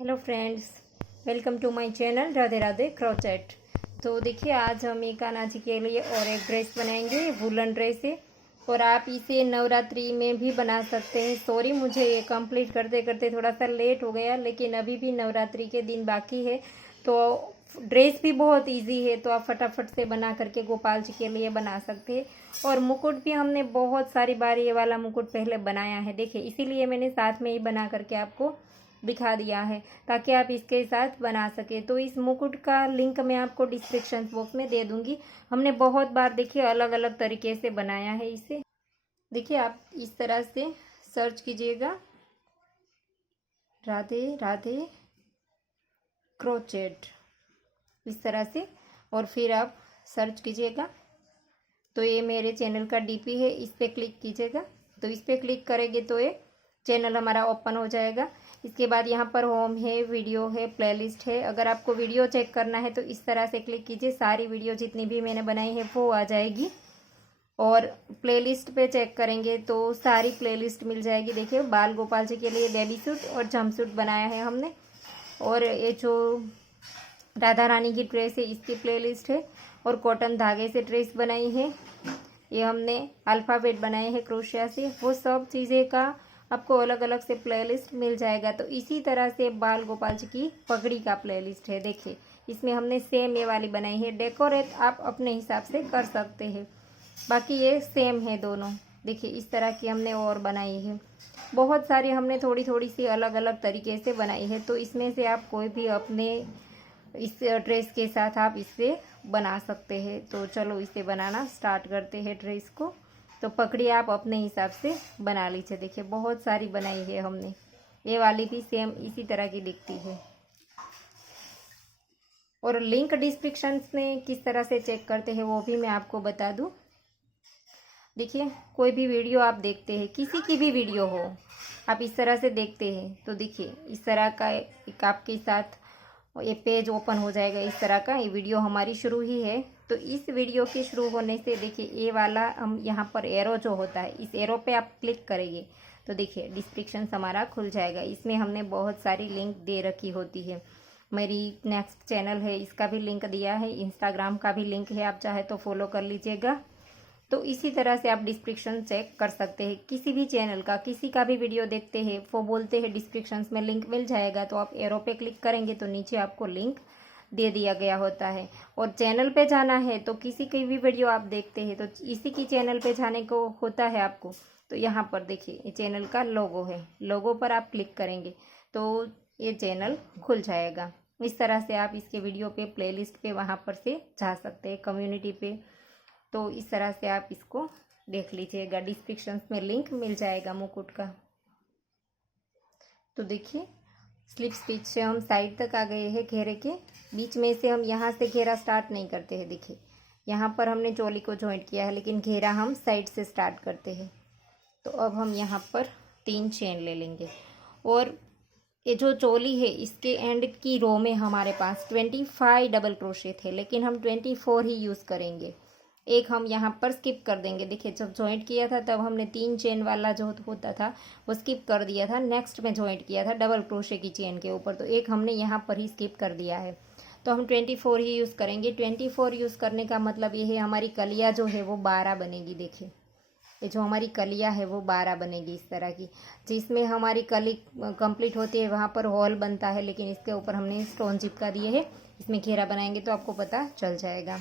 Hello friends, welcome to my channel Radhe Radhe crochet. तो देखिए, आज हम एक कान्हा जी के लिए और एक ड्रेस बनाएंगे। वुलन ड्रेस है और आप इसे नवरात्रि में भी बना सकते हैं। सॉरी, मुझे ये कंप्लीट करते करते थोड़ा सा लेट हो गया, लेकिन अभी भी नवरात्रि के दिन बाकी है। तो ड्रेस भी बहुत इजी है, तो आप फटाफट से बना करके गोपाल जी के लिए बना सकते हैं। और मुकुट भी हमने बहुत सारी बार ये वाला मुकुट पहले बनाया है, देखिए, इसीलिए मैंने साथ में ही बना करके आपको दिखा दिया है ताकि आप इसके साथ बना सके। तो इस मुकुट का लिंक मैं आपको डिस्क्रिप्शन बॉक्स में दे दूंगी। हमने बहुत बार देखिए अलग अलग तरीके से बनाया है इसे। देखिए, आप इस तरह से सर्च कीजिएगा राधे राधे क्रोचेट, इस तरह से, और फिर आप सर्च कीजिएगा। तो ये मेरे चैनल का डीपी है, इस पर क्लिक कीजिएगा। तो इस पर क्लिक करेंगे तो ये चैनल हमारा ओपन हो जाएगा। इसके बाद यहाँ पर होम है, वीडियो है, प्लेलिस्ट है। अगर आपको वीडियो चेक करना है तो इस तरह से क्लिक कीजिए, सारी वीडियो जितनी भी मैंने बनाई है वो आ जाएगी। और प्लेलिस्ट पे चेक करेंगे तो सारी प्लेलिस्ट मिल जाएगी। देखिए, बाल गोपाल जी के लिए बेबी सूट और जंपसूट बनाया है हमने। और ये जो राधा रानी की ड्रेस है इसकी प्लेलिस्ट है। और कॉटन धागे से ड्रेस बनाई है, ये हमने अल्फ़ाबेट बनाए हैं क्रोशिया से। वो सब चीज़ें का आपको अलग अलग से प्लेलिस्ट मिल जाएगा। तो इसी तरह से बाल गोपाल जी की पगड़ी का प्लेलिस्ट है। देखिए, इसमें हमने सेम ये वाली बनाई है। डेकोरेट आप अपने हिसाब से कर सकते हैं, बाकी ये सेम है दोनों। देखिए, इस तरह की हमने और बनाई है। बहुत सारी हमने थोड़ी थोड़ी सी अलग अलग तरीके से बनाई है। तो इसमें से आप कोई भी अपने इस ड्रेस के साथ आप इससे बना सकते हैं। तो चलो इसे बनाना स्टार्ट करते हैं ड्रेस को। तो पकड़ी आप अपने हिसाब से बना लीजिए। देखिए, बहुत सारी बनाई है हमने। ये वाली भी सेम इसी तरह की दिखती है। और लिंक डिस्क्रिप्शन में किस तरह से चेक करते हैं वो भी मैं आपको बता दूं। देखिए, कोई भी वीडियो आप देखते हैं, किसी की भी वीडियो हो, आप इस तरह से देखते हैं तो देखिए इस तरह का एक आपके साथ ये पेज ओपन हो जाएगा। इस तरह का ये वीडियो हमारी शुरू ही है। तो इस वीडियो के शुरू होने से देखिए ये वाला हम यहाँ पर एरो जो होता है, इस एरो पे आप क्लिक करेंगे तो देखिए डिस्क्रिप्शन हमारा खुल जाएगा। इसमें हमने बहुत सारी लिंक दे रखी होती है। मेरी नेक्स्ट चैनल है, इसका भी लिंक दिया है। इंस्टाग्राम का भी लिंक है, आप चाहे तो फॉलो कर लीजिएगा। तो इसी तरह से आप डिस्क्रिप्शन चेक कर सकते हैं। किसी भी चैनल का, किसी का भी वीडियो देखते हैं, वो बोलते हैं डिस्क्रिप्शन में लिंक मिल जाएगा। तो आप एरो पे क्लिक करेंगे तो नीचे आपको लिंक दे दिया गया होता है। और चैनल पे जाना है तो किसी की भी वीडियो आप देखते हैं तो इसी की चैनल पे जाने को होता है आपको। तो यहाँ पर देखिए ये चैनल का लोगो है, लोगो पर आप क्लिक करेंगे तो ये चैनल खुल जाएगा। इस तरह से आप इसके वीडियो पे, प्लेलिस्ट पे वहाँ पर से जा सकते हैं, कम्युनिटी पे। तो इस तरह से आप इसको देख लीजिएगा, डिस्क्रिप्शन में लिंक मिल जाएगा मुकुट का। तो देखिए, स्लिप स्टिच से हम साइड तक आ गए हैं घेरे के। बीच में से हम यहाँ से घेरा स्टार्ट नहीं करते हैं। देखिए, यहाँ पर हमने चोली को जॉइंट किया है, लेकिन घेरा हम साइड से स्टार्ट करते हैं। तो अब हम यहाँ पर 3 चेन ले लेंगे। और ये जो चोली है इसके एंड की रो में हमारे पास 25 डबल क्रोशे थे, लेकिन हम 24 ही यूज़ करेंगे। एक हम यहाँ पर स्किप कर देंगे। देखिए, जब जॉइंट किया था तब हमने 3 चेन वाला जो होता था वो स्किप कर दिया था। नेक्स्ट में जॉइंट किया था डबल क्रोशे की चेन के ऊपर, तो एक हमने यहाँ पर ही स्किप कर दिया है। तो हम 24 ही यूज़ करेंगे। 24 यूज़ करने का मतलब ये है हमारी कलिया जो है वो 12 बनेगी। देखिए, ये जो हमारी कलिया है वो 12 बनेगी इस तरह की। जिसमें हमारी कली कंप्लीट होती है वहाँ पर हॉल बनता है, लेकिन इसके ऊपर हमने स्टोन चिपका दिए है। इसमें घेरा बनाएंगे तो आपको पता चल जाएगा।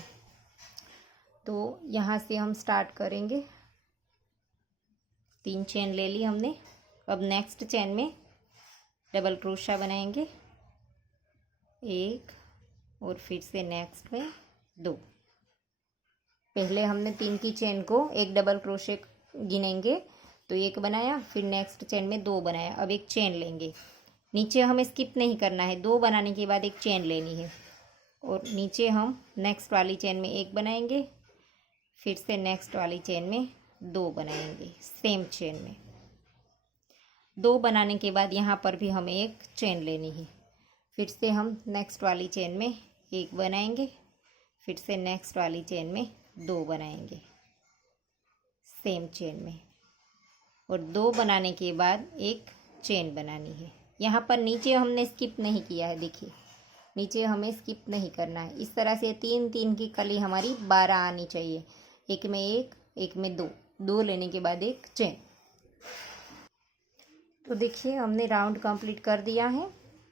तो यहाँ से हम स्टार्ट करेंगे। 3 चेन ले ली हमने। अब नेक्स्ट चेन में डबल क्रोशा बनाएंगे, 1 और फिर से नेक्स्ट में 2। पहले हमने 3 की चेन को एक डबल क्रोशे गिनेंगे तो 1 बनाया, फिर नेक्स्ट चेन में 2 बनाया। अब एक चेन लेंगे, नीचे हमें स्किप नहीं करना है। 2 बनाने के बाद एक चेन लेनी है और नीचे हम नेक्स्ट वाली चेन में 1 बनाएंगे, फिर से नेक्स्ट वाली चेन में 2 बनाएंगे। सेम चेन में 2 बनाने के बाद यहाँ पर भी हमें एक चेन लेनी है। फिर से हम नेक्स्ट वाली चेन में 1 बनाएंगे, फिर से नेक्स्ट वाली चेन में 2 बनाएंगे सेम चेन में। और 2 बनाने के बाद एक चेन बनानी है। यहाँ पर नीचे हमने स्किप नहीं किया है, देखिए नीचे हमें स्किप नहीं करना है। इस तरह से 3-3 की कली हमारी 12 आनी चाहिए। एक में एक में दो लेने के बाद एक चेन। तो देखिए हमने राउंड कंप्लीट कर दिया है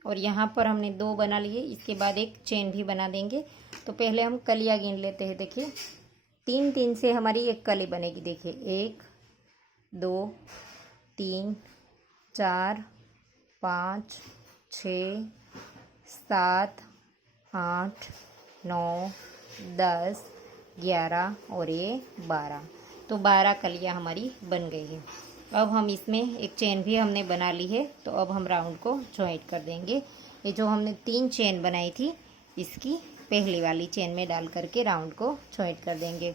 और यहाँ पर हमने 2 बना लिए, इसके बाद एक चेन भी बना देंगे। तो पहले हम कलियाँ गिन लेते हैं। देखिए 3-3 से हमारी एक कली बनेगी। देखिए 1 2 3 4 5 6 7 8 9 10 11 और ये 12। तो 12 कलियाँ हमारी बन गई है। अब हम इसमें एक चेन भी हमने बना ली है, तो अब हम राउंड को जॉइंट कर देंगे। ये जो हमने 3 चेन बनाई थी, इसकी पहली वाली चेन में डाल करके राउंड को जॉइंट कर देंगे।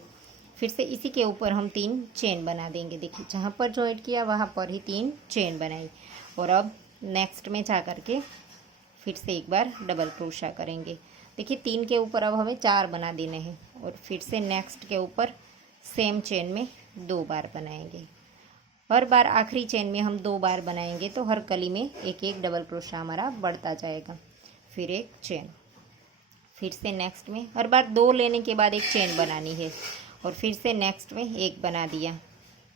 फिर से इसी के ऊपर हम 3 चेन बना देंगे। देखिए जहाँ पर जॉइंट किया वहाँ पर ही 3 चेन बनाई। और अब नेक्स्ट में जा करके फिर से एक बार डबल क्रोशा करेंगे। देखिए 3 के ऊपर अब हमें 4 बना देने हैं और फिर से नेक्स्ट के ऊपर सेम चेन में 2 बार बनाएंगे। हर बार आखिरी चेन में हम 2 बार बनाएंगे तो हर कली में एक एक डबल क्रोशा हमारा बढ़ता जाएगा। फिर एक चेन, फिर से नेक्स्ट में हर बार 2 लेने के बाद एक चेन बनानी है और फिर से नेक्स्ट में एक बना दिया,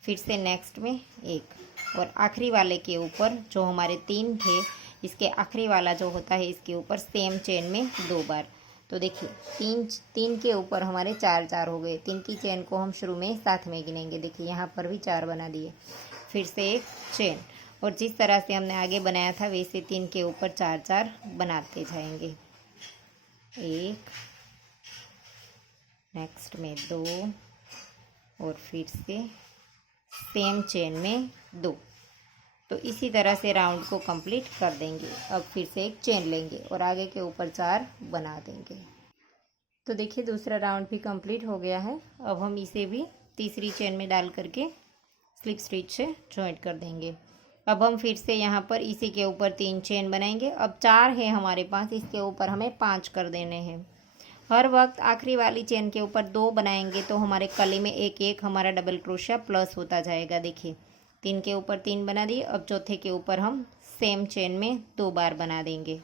फिर से नेक्स्ट में एक और आखिरी वाले के ऊपर जो हमारे 3 थे, इसके आखिरी वाला जो होता है इसके ऊपर सेम चेन में 2 बार। तो देखिए 3 के ऊपर हमारे 4 हो गए। 3 की चेन को हम शुरू में साथ में गिनेंगे। देखिए यहाँ पर भी 4 बना दिए, फिर से एक चेन और जिस तरह से हमने आगे बनाया था वैसे 3 के ऊपर 4 बनाते जाएंगे। 1, नेक्स्ट में 2 और फिर से सेम चेन में 2। तो इसी तरह से राउंड को कंप्लीट कर देंगे। अब फिर से एक चेन लेंगे और आगे के ऊपर 4 बना देंगे। तो देखिए दूसरा राउंड भी कंप्लीट हो गया है। अब हम इसे भी तीसरी चेन में डाल करके स्लिप स्टिच से जॉइंट कर देंगे। अब हम फिर से यहाँ पर इसी के ऊपर 3 चेन बनाएंगे। अब 4 है हमारे पास, इसके ऊपर हमें 5 कर देने हैं। हर वक्त आखिरी वाली चेन के ऊपर 2 बनाएंगे तो हमारे कली में एक एक हमारा डबल क्रोशिया प्लस होता जाएगा। देखिए 3 के ऊपर 3 बना दिए। अब चौथे के ऊपर हम सेम चेन में 2 बार बना देंगे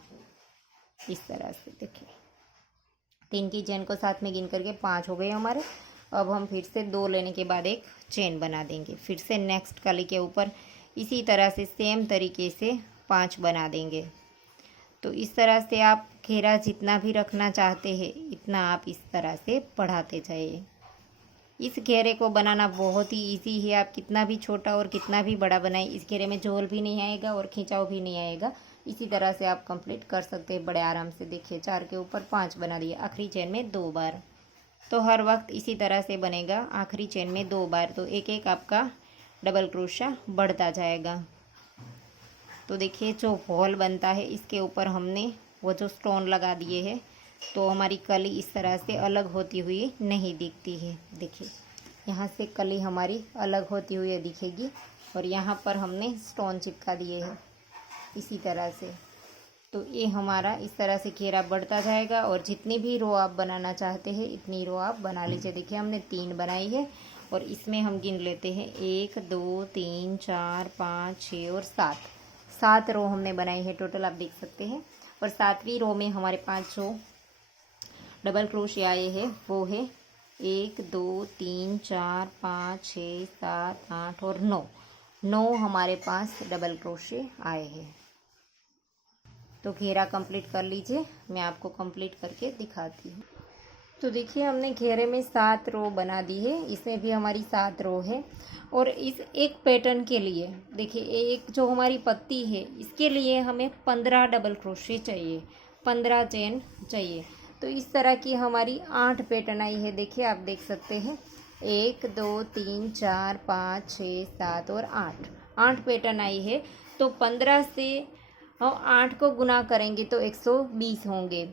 इस तरह से। देखिए 3 की चेन को साथ में गिन करके 5 हो गए हमारे। अब हम फिर से 2 लेने के बाद एक चेन बना देंगे। फिर से नेक्स्ट कली के ऊपर इसी तरह से सेम तरीके से 5 बना देंगे। तो इस तरह से आप घेरा जितना भी रखना चाहते हैं इतना आप इस तरह से बढ़ाते जाइए। इस घेरे को बनाना बहुत ही इजी है। आप कितना भी छोटा और कितना भी बड़ा बनाए, इस घेरे में झोल भी नहीं आएगा और खिंचाव भी नहीं आएगा। इसी तरह से आप कंप्लीट कर सकते हैं बड़े आराम से। देखिए 4 के ऊपर 5 बना दिए, आखिरी चेन में 2 बार। तो हर वक्त इसी तरह से बनेगा, आखिरी चेन में 2 बार। तो एक एक आपका डबल क्रोशा बढ़ता जाएगा। तो देखिए जो हॉल बनता है इसके ऊपर हमने वो जो स्टोन लगा दिए हैं, तो हमारी कली इस तरह से अलग होती हुई नहीं दिखती है। देखिए यहाँ से कली हमारी अलग होती हुई दिखेगी और यहाँ पर हमने स्टोन चिपका दिए हैं इसी तरह से। तो ये हमारा इस तरह से घेरा बढ़ता जाएगा और जितनी भी रो आप बनाना चाहते हैं इतनी रो आप बना लीजिए। देखिए हमने 3 बनाई है और इसमें हम गिन लेते हैं 1 2 3 4 5 6 और 7 रो हमने बनाई है टोटल, आप देख सकते हैं। और 7वीं रो में हमारे 5 जो डबल क्रोशिया आए हैं वो है 1 2 3 4 5 6 7 8 और 9 हमारे पास डबल क्रोशे आए हैं। तो घेरा कंप्लीट कर लीजिए, मैं आपको कंप्लीट करके दिखाती हूँ। तो देखिए हमने घेरे में 7 रो बना दी है, इसमें भी हमारी 7 रो है। और इस एक पैटर्न के लिए देखिए एक जो हमारी पत्ती है इसके लिए हमें 15 डबल क्रोशे चाहिए, 15 चेन चाहिए। तो इस तरह की हमारी 8 पैटर्न आई है। देखिए आप देख सकते हैं 1 2 3 4 5 6 7 और 8 पैटर्न आई है। तो 15 से हम 8 को गुना करेंगे तो 120 होंगे,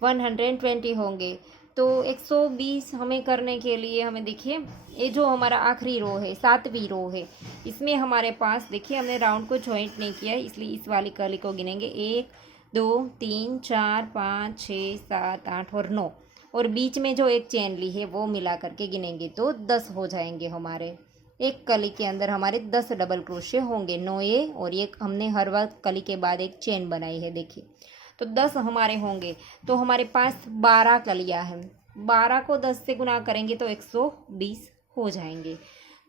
120 होंगे। तो 120 हमें करने के लिए हमें देखिए ये जो हमारा आखिरी रो है 7वीं रो है, इसमें हमारे पास देखिए हमने राउंड को जॉइंट नहीं किया है इसलिए इस वाली कली को गिनेंगे 1 2 3 4 5 6 7 8 और 9 और बीच में जो एक चेन ली है वो मिला करके गिनेंगे तो 10 हो जाएंगे हमारे। एक कली के अंदर हमारे 10 डबल क्रोशे होंगे, 9 ये और एक हमने हर वक्त कली के बाद एक चेन बनाई है देखिए, तो 10 हमारे होंगे। तो हमारे पास 12 कलियां हैं, 12 को 10 से गुना करेंगे तो 120 हो जाएंगे।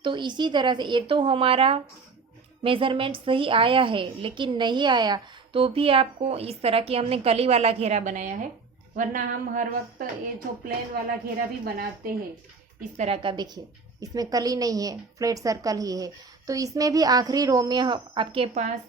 तो इसी तरह से ये तो हमारा मेज़रमेंट सही आया है, लेकिन नहीं आया तो भी आपको इस तरह की हमने कली वाला घेरा बनाया है, वरना हम हर वक्त ये जो प्लेन वाला घेरा भी बनाते हैं इस तरह का। देखिए इसमें कली नहीं है, फ्लैट सर्कल ही है। तो इसमें भी आखिरी रो में आपके पास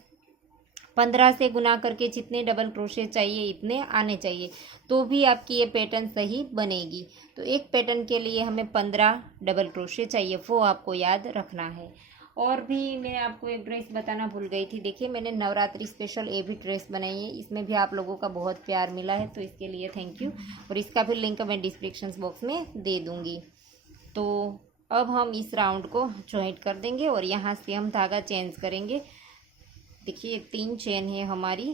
15 से गुना करके जितने डबल क्रोशे चाहिए इतने आने चाहिए, तो भी आपकी ये पैटर्न सही बनेगी। तो एक पैटर्न के लिए हमें 15 डबल क्रोशे चाहिए, वो आपको याद रखना है। और भी मैं आपको एक ड्रेस बताना भूल गई थी, देखिए मैंने नवरात्रि स्पेशल ये भी ड्रेस बनाई है, इसमें भी आप लोगों का बहुत प्यार मिला है, तो इसके लिए थैंक यू। और इसका भी लिंक मैं डिस्क्रिप्शन बॉक्स में दे दूँगी। तो अब हम इस राउंड को जॉइंट कर देंगे और यहाँ से हम धागा चेंज करेंगे। देखिए 3 चेन है हमारी,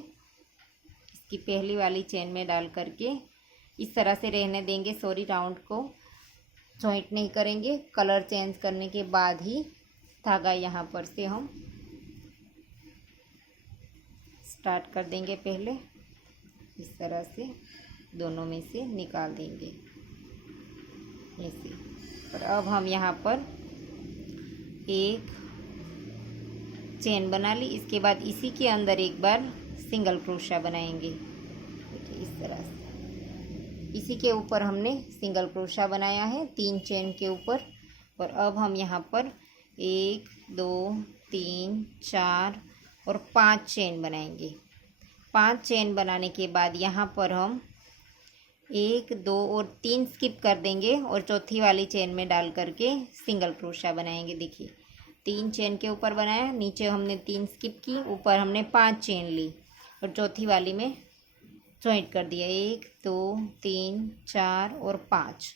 इसकी पहली वाली चेन में डाल करके इस तरह से रहने देंगे। सॉरी, राउंड को जॉइंट नहीं करेंगे, कलर चेंज करने के बाद ही धागा यहाँ पर से हम स्टार्ट कर देंगे। पहले इस तरह से दोनों में से निकाल देंगे ऐसे। और अब हम यहाँ पर एक चेन बना ली, इसके बाद इसी के अंदर एक बार सिंगल क्रोशा बनाएंगे। देखिए इस तरह से इसी के ऊपर हमने सिंगल क्रोशा बनाया है 3 चेन के ऊपर। और अब हम यहाँ पर 1 2 3 4 और 5 चेन बनाएंगे। 5 चेन बनाने के बाद यहाँ पर हम 1 2 और 3 स्किप कर देंगे और चौथी वाली चेन में डाल करके सिंगल क्रोशा बनाएंगे। देखिए 3 चेन के ऊपर बनाया, नीचे हमने 3 स्किप की, ऊपर हमने 5 चेन ली और चौथी वाली में जॉइंट कर दिया। 1 2 3 4 और 5।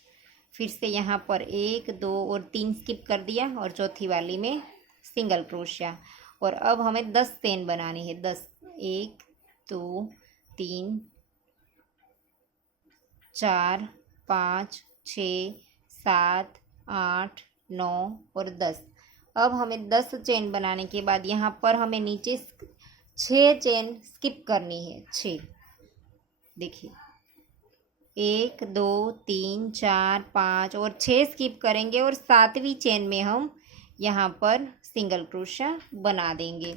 फिर से यहाँ पर 1 2 और 3 स्किप कर दिया और चौथी वाली में सिंगल क्रोशिया। और अब हमें 10 चेन बनानी है। 10 1 2 3 4 5 6 7 8 9 और 10। अब हमें 10 चेन बनाने के बाद यहाँ पर हमें नीचे 6 चेन स्किप करनी है। 6 देखिए 1 2 3 4 5 और 6 स्किप करेंगे और 7वीं चेन में हम यहाँ पर सिंगल क्रोशिया बना देंगे।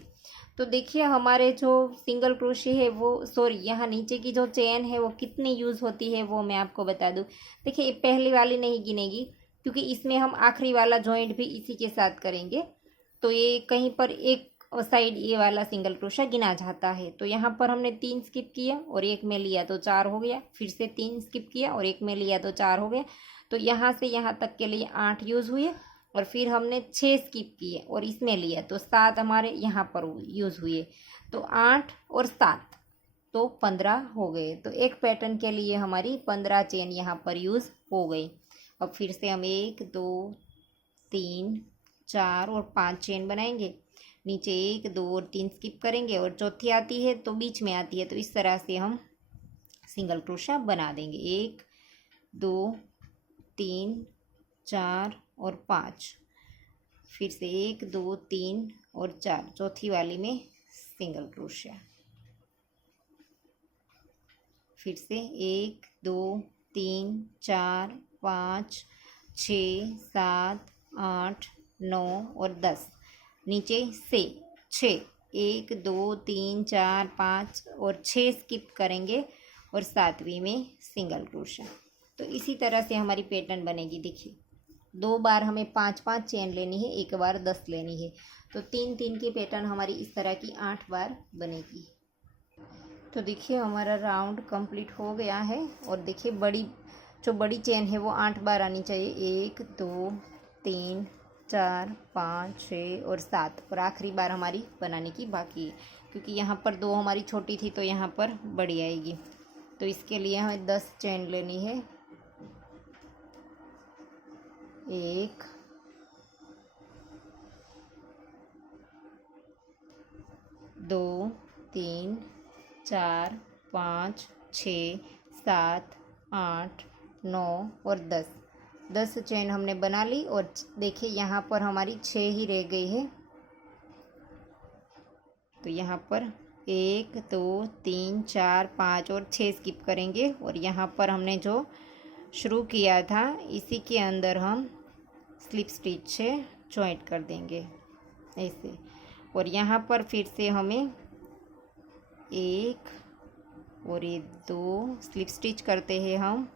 तो देखिए हमारे जो सिंगल क्रोशे है वो, सॉरी, यहाँ नीचे की जो चेन है वो कितनी यूज़ होती है वो मैं आपको बता दूँ। देखिए पहली वाली नहीं गिनेगी क्योंकि इसमें हम आखिरी वाला जॉइंट भी इसी के साथ करेंगे, तो ये कहीं पर एक साइड ये वाला सिंगल क्रोशा गिना जाता है। तो यहाँ पर हमने 3 स्किप किया और एक में लिया तो 4 हो गया, फिर से 3 स्किप किया और एक में लिया तो 4 हो गया। तो यहाँ से यहाँ तक के लिए 8 यूज़ हुए और फिर हमने 6 स्किप किए और इसमें लिया तो 7 हमारे यहाँ पर यूज़ हुए। तो 8 और 7 तो 15 हो गए। तो एक पैटर्न के लिए हमारी 15 चेन यहाँ पर यूज़ हो गई। अब फिर से हम 1 2 3 4 और 5 चेन बनाएंगे। नीचे 1 2 और 3 स्किप करेंगे और चौथी आती है तो बीच में आती है, तो इस तरह से हम सिंगल क्रोशा बना देंगे। 1 2 3 4 और 5, फिर से 1 2 3 और 4, चौथी वाली में सिंगल क्रोशिया, फिर से 1 2 3 4 5 6 7 8 9 और 10, नीचे से 6 1 2 3 4 5 और 6 स्किप करेंगे और 7वीं में सिंगल क्रोशिया। तो इसी तरह से हमारी पैटर्न बनेगी। देखिए 2 बार हमें 5-5 चेन लेनी है, एक बार 10 लेनी है, तो 3-3 की पैटर्न हमारी इस तरह की 8 बार बनेगी। तो देखिए हमारा राउंड कंप्लीट हो गया है और देखिए बड़ी चेन है वो 8 बार आनी चाहिए। 1 2 3 4 5 6 और 7, और आखिरी बार हमारी बनाने की बाकी है क्योंकि यहाँ पर 2 हमारी छोटी थी तो यहाँ पर बड़ी आएगी। तो इसके लिए हमें 10 चेन लेनी है। 1 2 3 4 5 6 7 8 9 और 10, 10 चेन हमने बना ली और देखिए यहाँ पर हमारी 6 ही रह गई है। तो यहाँ पर 1 2 3 4 5 और 6 स्किप करेंगे और यहाँ पर हमने जो शुरू किया था इसी के अंदर हम स्लिप स्टिच से जॉइंट कर देंगे ऐसे। और यहाँ पर फिर से हमें 1 और ये 2 स्लिप स्टिच करते हैं हम,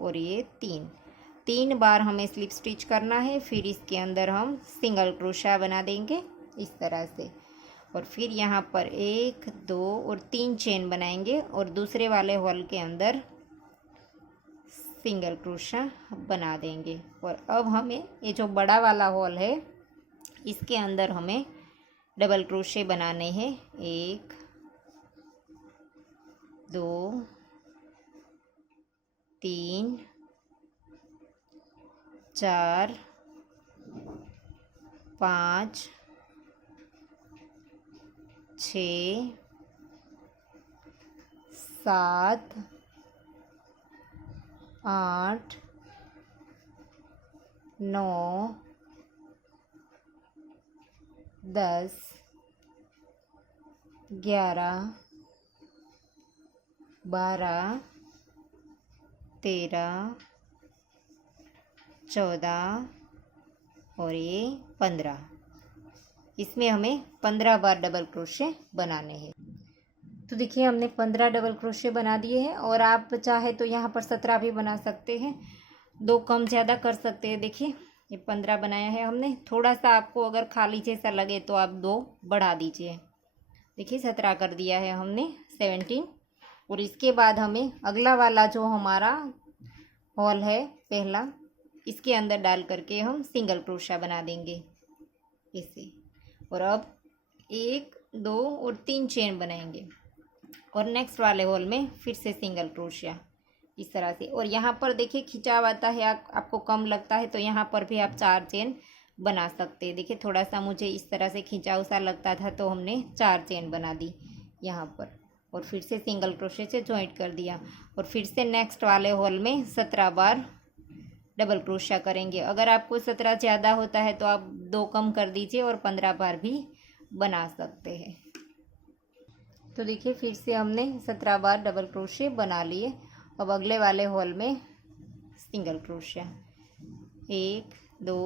और ये 3 बार हमें स्लिप स्टिच करना है। फिर इसके अंदर हम सिंगल क्रोशा बना देंगे इस तरह से, और फिर यहाँ पर 1 2 और 3 चेन बनाएंगे और दूसरे वाले होल के अंदर सिंगल क्रोशा बना देंगे। और अब हमें ये जो बड़ा वाला होल है इसके अंदर हमें डबल क्रोशे बनाने हैं। 1 2 3 4 5 6 7 8 9 10 11 12 13 14 और ये 15। इसमें हमें 15 बार डबल क्रोशे बनाने हैं। तो देखिए हमने 15 डबल क्रोशे बना दिए हैं, और आप चाहे तो यहाँ पर 17 भी बना सकते हैं, 2 कम ज़्यादा कर सकते हैं। देखिए ये 15 बनाया है हमने। थोड़ा सा आपको अगर खाली जैसा लगे तो आप 2 बढ़ा दीजिए। देखिए 17 कर दिया है हमने, 17। और इसके बाद हमें अगला वाला जो हमारा हॉल है पहला, इसके अंदर डाल करके हम सिंगल क्रोशा बना देंगे इसे। और अब 1 2 और 3 चेन बनाएंगे और नेक्स्ट वाले होल में फिर से सिंगल क्रोशिया इस तरह से। और यहाँ पर देखिए खिंचाव आता है, आपको कम लगता है तो यहाँ पर भी आप 4 चेन बना सकते हैं। देखिए थोड़ा सा मुझे इस तरह से खिंचाव सा लगता था तो हमने 4 चेन बना दी यहाँ पर, और फिर से सिंगल क्रोशे से जॉइंट कर दिया। और फिर से नेक्स्ट वाले होल में 17 बार डबल क्रोशिया करेंगे। अगर आपको 17 ज़्यादा होता है तो आप 2 कम कर दीजिए और 15 बार भी बना सकते हैं। तो देखिए फिर से हमने 17 बार डबल क्रोशे बना लिए। अब अगले वाले होल में सिंगल क्रोशिया, 1 2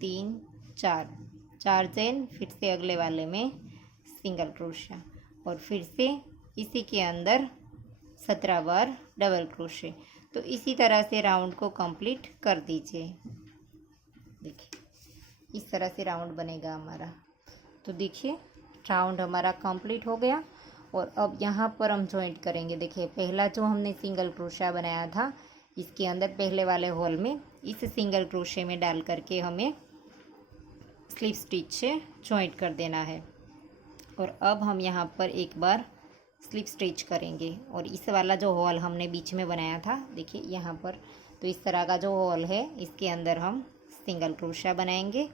3 4 चेन, फिर से अगले वाले में सिंगल क्रोशिया, और फिर से इसी के अंदर 17 बार डबल क्रोशे। तो इसी तरह से राउंड को कंप्लीट कर दीजिए। देखिए इस तरह से राउंड बनेगा हमारा। तो देखिए राउंड हमारा कंप्लीट हो गया। और अब यहाँ पर हम जॉइंट करेंगे। देखिए पहला जो हमने सिंगल क्रोशा बनाया था इसके अंदर पहले वाले होल में इस सिंगल क्रोशे में डाल करके हमें स्लिप स्टिच से जॉइंट कर देना है। और अब हम यहाँ पर एक बार स्लिप स्टिच करेंगे, और इस वाला जो होल हमने बीच में बनाया था देखिए यहाँ पर, तो इस तरह का जो होल है इसके अंदर हम सिंगल क्रोशा बनाएंगे।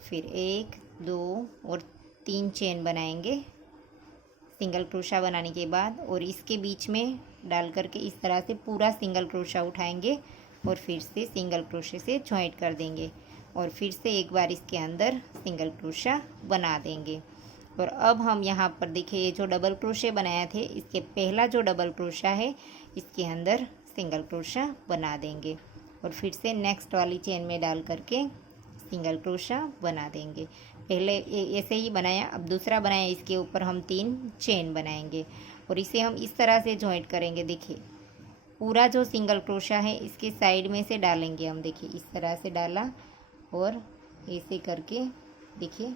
फिर 1 2 और 3 चेन बनाएंगे सिंगल क्रोशा बनाने के बाद, और इसके बीच में डाल करके इस तरह से पूरा सिंगल क्रोशा उठाएंगे और फिर से सिंगल क्रोशे से जॉइंट कर देंगे, और फिर से एक बार इसके अंदर सिंगल क्रोशा बना देंगे। और अब हम यहाँ पर देखिए ये जो डबल क्रोशे बनाए थे इसके पहला जो डबल क्रोशा है इसके अंदर सिंगल क्रोशा बना देंगे, और फिर से नेक्स्ट वाली चेन में डाल करके सिंगल क्रोशा बना देंगे। पहले ऐसे ही बनाया, अब दूसरा बनाया, इसके ऊपर हम 3 चेन बनाएंगे और इसे हम इस तरह से जॉइंट करेंगे। देखिए पूरा जो सिंगल क्रोशा है इसके साइड में से डालेंगे हम। देखिए इस तरह से डाला और ऐसे करके देखिए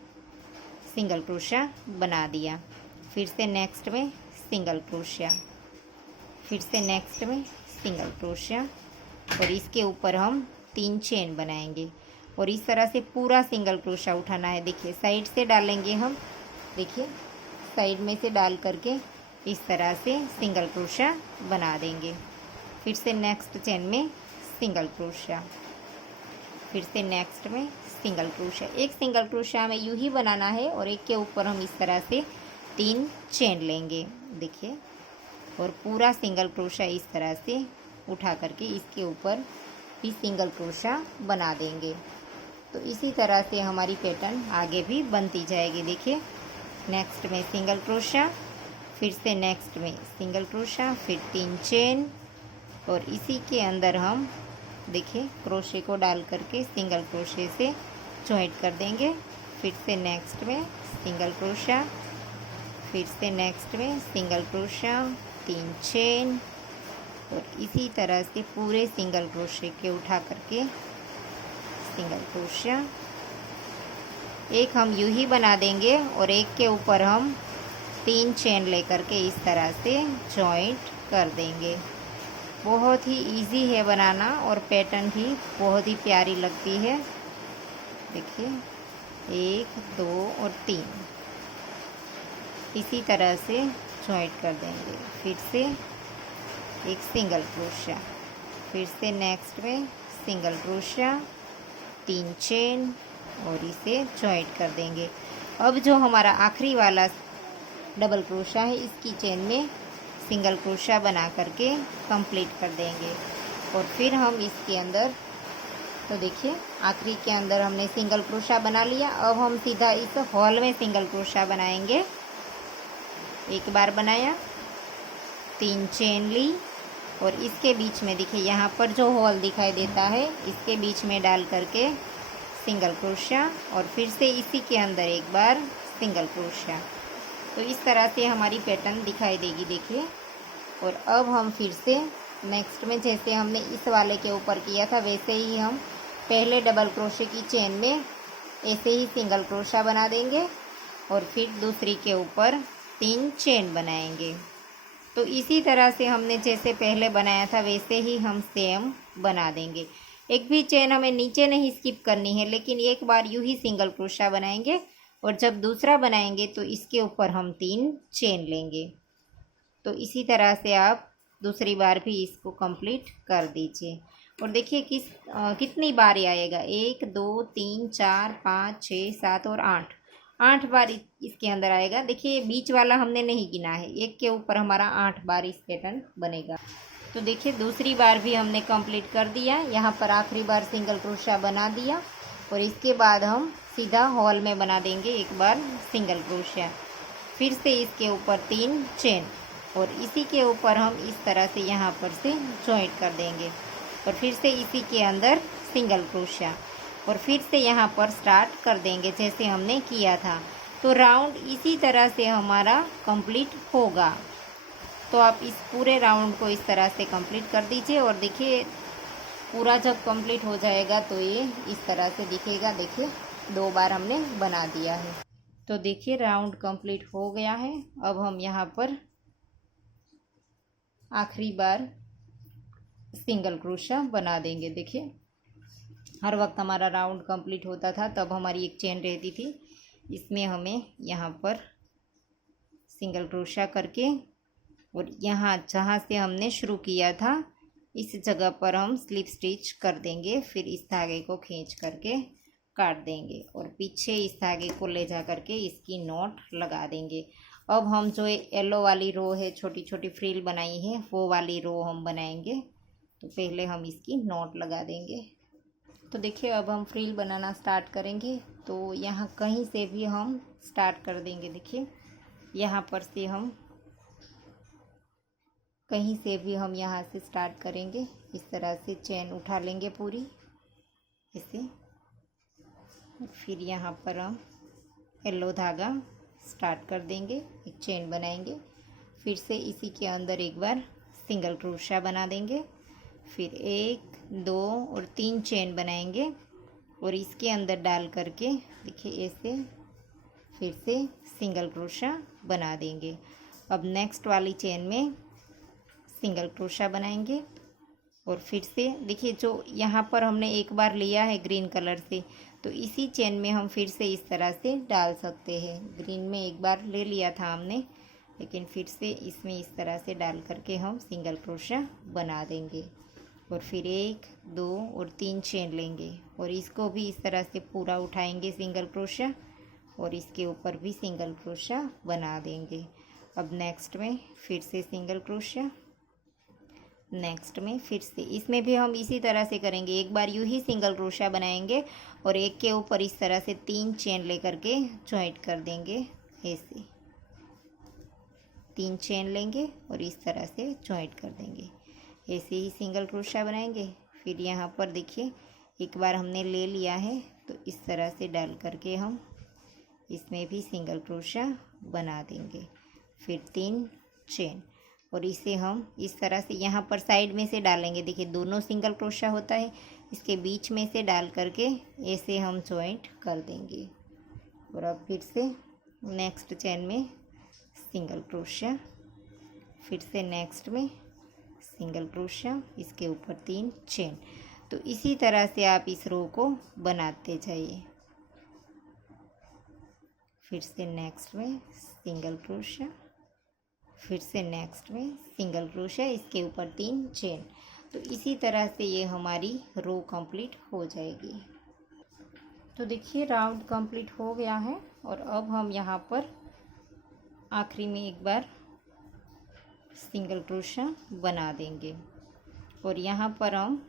सिंगल क्रोशा बना दिया। फिर से नेक्स्ट में सिंगल क्रोशा, फिर से नेक्स्ट में सिंगल क्रोशा, और इसके ऊपर हम 3 चेन बनाएंगे और इस तरह से पूरा सिंगल क्रोशा उठाना है। देखिए साइड से डालेंगे हम, देखिए साइड में से डाल करके इस तरह से सिंगल क्रोशा बना देंगे। फिर से नेक्स्ट चेन में सिंगल क्रोशा, फिर से नेक्स्ट में सिंगल क्रोशा। एक सिंगल क्रोशा हमें यूं ही बनाना है और एक के ऊपर हम इस तरह से 3 चेन लेंगे देखिए, और पूरा सिंगल क्रोशा इस तरह से उठा करके इसके ऊपर भी सिंगल क्रोशा बना देंगे। तो इसी तरह से हमारी पैटर्न आगे भी बनती जाएगी। देखिए, नेक्स्ट में सिंगल क्रोशा, फिर से नेक्स्ट में सिंगल क्रोशा, फिर 3 चेन, और इसी के अंदर हम देखिए क्रोशे को डाल करके सिंगल क्रोशे से जॉइंट कर देंगे। फिर से नेक्स्ट में सिंगल क्रोशा, फिर से नेक्स्ट में सिंगल क्रोशा, 3 चेन, और इसी तरह से पूरे सिंगल क्रोशे के उठा करके सिंगल क्रोशा, एक हम यूं ही बना देंगे और एक के ऊपर हम 3 चेन लेकर के इस तरह से जॉइंट कर देंगे। बहुत ही इजी है बनाना और पैटर्न भी बहुत ही प्यारी लगती है। देखिए, 1 2 और 3 इसी तरह से जॉइंट कर देंगे। फिर से एक सिंगल क्रोशा, फिर से नेक्स्ट में सिंगल क्रोशा, 3 चेन, और इसे जॉइंट कर देंगे। अब जो हमारा आखिरी वाला डबल क्रोशा है, इसकी चेन में सिंगल क्रोशा बना करके कंप्लीट कर देंगे। और फिर हम इसके अंदर, तो देखिए आखिरी के अंदर हमने सिंगल क्रोशा बना लिया। अब हम सीधा इस हॉल में सिंगल क्रोशा बनाएंगे। एक बार बनाया, 3 चेन ली, और इसके बीच में देखिए यहाँ पर जो हॉल दिखाई देता है, इसके बीच में डाल करके सिंगल क्रोशा, और फिर से इसी के अंदर एक बार सिंगल क्रोशा। तो इस तरह से हमारी पैटर्न दिखाई देगी। देखिए, और अब हम फिर से नेक्स्ट में जैसे हमने इस वाले के ऊपर किया था, वैसे ही हम पहले डबल क्रोशे की चेन में ऐसे ही सिंगल क्रोशा बना देंगे, और फिर दूसरी के ऊपर 3 चेन बनाएंगे। तो इसी तरह से हमने जैसे पहले बनाया था वैसे ही हम सेम बना देंगे। एक भी चेन हमें नीचे नहीं स्किप करनी है, लेकिन एक बार यूं ही सिंगल क्रोशा बनाएंगे, और जब दूसरा बनाएंगे तो इसके ऊपर हम 3 चेन लेंगे। तो इसी तरह से आप दूसरी बार भी इसको कंप्लीट कर दीजिए। और देखिए कितनी बार आएगा, 1 2 3 4 5 6 7 और 8 बार इसके अंदर आएगा। देखिए बीच वाला हमने नहीं गिना है, एक के ऊपर हमारा 8 बार इस पैटर्न बनेगा। तो देखिए दूसरी बार भी हमने कंप्लीट कर दिया। यहाँ पर आखिरी बार सिंगल क्रोशा बना दिया, और इसके बाद हम सीधा हॉल में बना देंगे एक बार सिंगल क्रोशा, फिर से इसके ऊपर 3 चेन, और इसी के ऊपर हम इस तरह से यहाँ पर से जॉइंट कर देंगे, और फिर से इसी के अंदर सिंगल क्रोशा, और फिर से यहाँ पर स्टार्ट कर देंगे जैसे हमने किया था। तो राउंड इसी तरह से हमारा कंप्लीट होगा। तो आप इस पूरे राउंड को इस तरह से कंप्लीट कर दीजिए। और देखिए पूरा जब कंप्लीट हो जाएगा तो ये इस तरह से दिखेगा। देखिए 2 बार हमने बना दिया है। तो देखिए राउंड कंप्लीट हो गया है। अब हम यहाँ पर आखिरी बार सिंगल क्रोशा बना देंगे। देखिए हर वक्त हमारा राउंड कंप्लीट होता था तब हमारी एक चेन रहती थी, इसमें हमें यहाँ पर सिंगल क्रोशा करके, और यहाँ जहाँ से हमने शुरू किया था इस जगह पर हम स्लिप स्टिच कर देंगे। फिर इस धागे को खींच करके काट देंगे, और पीछे इस धागे को ले जा करके इसकी नॉट लगा देंगे। अब हम जो येलो वाली रो है, छोटी छोटी फ्रिल बनाई है, वो वाली रो हम बनाएंगे। तो पहले हम इसकी नॉट लगा देंगे। तो देखिए अब हम फ्रिल बनाना स्टार्ट करेंगे। तो यहाँ कहीं से भी हम स्टार्ट कर देंगे। देखिए यहाँ पर से हम कहीं से भी हम यहाँ से स्टार्ट करेंगे। इस तरह से चेन उठा लेंगे पूरी इसे, फिर यहाँ पर हम येलो धागा स्टार्ट कर देंगे, एक चेन बनाएंगे, फिर से इसी के अंदर एक बार सिंगल क्रोशा बना देंगे, फिर 1 2 और 3 चेन बनाएंगे, और इसके अंदर डाल करके देखिए ऐसे फिर से सिंगल क्रोशा बना देंगे। अब नेक्स्ट वाली चेन में सिंगल क्रोशा बनाएंगे, और फिर से देखिए जो यहाँ पर हमने एक बार लिया है ग्रीन कलर से, तो इसी चेन में हम फिर से इस तरह से डाल सकते हैं। ग्रीन में एक बार ले लिया था हमने, लेकिन फिर से इसमें इस तरह से डाल करके हम सिंगल क्रोशा बना देंगे, और फिर 1 2 और 3 चेन लेंगे, और इसको भी इस तरह से पूरा उठाएंगे सिंगल क्रोशा, और इसके ऊपर भी सिंगल क्रोशा बना देंगे। अब नेक्स्ट में फिर से सिंगल क्रोशा, नेक्स्ट में फिर से इसमें भी हम इसी तरह से करेंगे। एक बार यूं ही सिंगल क्रोशा बनाएंगे और एक के ऊपर इस तरह से 3 चेन लेकर के जॉइंट कर देंगे। ऐसे 3 चेन लेंगे और इस तरह से जॉइंट कर देंगे। ऐसे ही सिंगल क्रोशा बनाएंगे। फिर यहाँ पर देखिए एक बार हमने ले लिया है तो इस तरह से डाल करके हम इसमें भी सिंगल क्रोशा बना देंगे। फिर 3 चेन और इसे हम इस तरह से यहाँ पर साइड में से डालेंगे। देखिए दोनों सिंगल क्रोशा होता है, इसके बीच में से डाल करके ऐसे हम जॉइंट कर देंगे। और अब फिर से नेक्स्ट चेन में सिंगल क्रोशा, फिर से नेक्स्ट में सिंगल क्रोशा, इसके ऊपर 3 चेन। तो इसी तरह से आप इस रो को बनाते जाइए। फिर से नेक्स्ट में सिंगल क्रोशा, फिर से नेक्स्ट में सिंगल क्रोशा, इसके ऊपर 3 चेन। तो इसी तरह से ये हमारी रो कंप्लीट हो जाएगी। तो देखिए राउंड कंप्लीट हो गया है और अब हम यहाँ पर आखिरी में एक बार सिंगल क्रोशा बना देंगे और यहाँ पर हम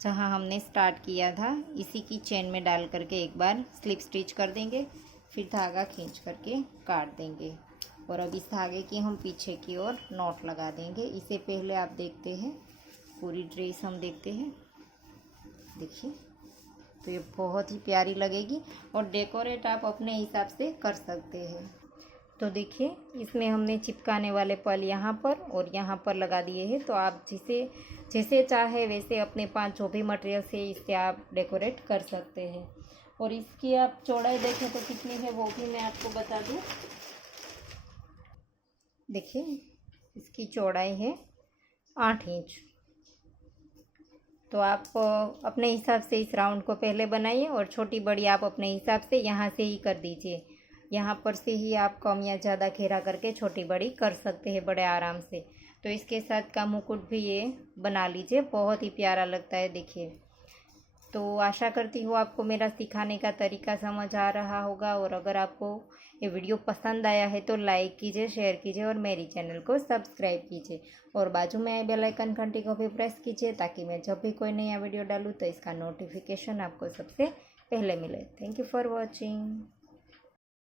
जहाँ हमने स्टार्ट किया था इसी की चेन में डाल करके एक बार स्लिप स्टिच कर देंगे। फिर धागा खींच करके काट देंगे और अब इस धागे की हम पीछे की ओर नॉट लगा देंगे। इससे पहले आप देखते हैं पूरी ड्रेस हम देखते हैं। देखिए तो ये बहुत ही प्यारी लगेगी और डेकोरेट आप अपने हिसाब से कर सकते हैं। तो देखिए इसमें हमने चिपकाने वाले पल यहाँ पर और यहाँ पर लगा दिए हैं। तो आप जैसे चाहे वैसे अपने पास जो भी मटेरियल से इससे आप डेकोरेट कर सकते हैं। और इसकी आप चौड़ाई देखें तो कितनी है वो भी मैं आपको बता दूँ। देखिए इसकी चौड़ाई है 8 इंच। तो आप अपने हिसाब से इस राउंड को पहले बनाइए और छोटी बड़ी आप अपने हिसाब से यहाँ से ही कर दीजिए। यहाँ पर से ही आप कम या ज़्यादा घेरा करके छोटी बड़ी कर सकते हैं बड़े आराम से। तो इसके साथ का मुकुट भी ये बना लीजिए, बहुत ही प्यारा लगता है। देखिए तो आशा करती हूँ आपको मेरा सिखाने का तरीका समझ आ रहा होगा। और अगर आपको ये वीडियो पसंद आया है तो लाइक कीजिए, शेयर कीजिए और मेरी चैनल को सब्सक्राइब कीजिए। और बाजू में आई बेल आइकन घंटी को भी प्रेस कीजिए ताकि मैं जब भी कोई नया वीडियो डालूँ तो इसका नोटिफिकेशन आपको सबसे पहले मिले। Thank you for watching.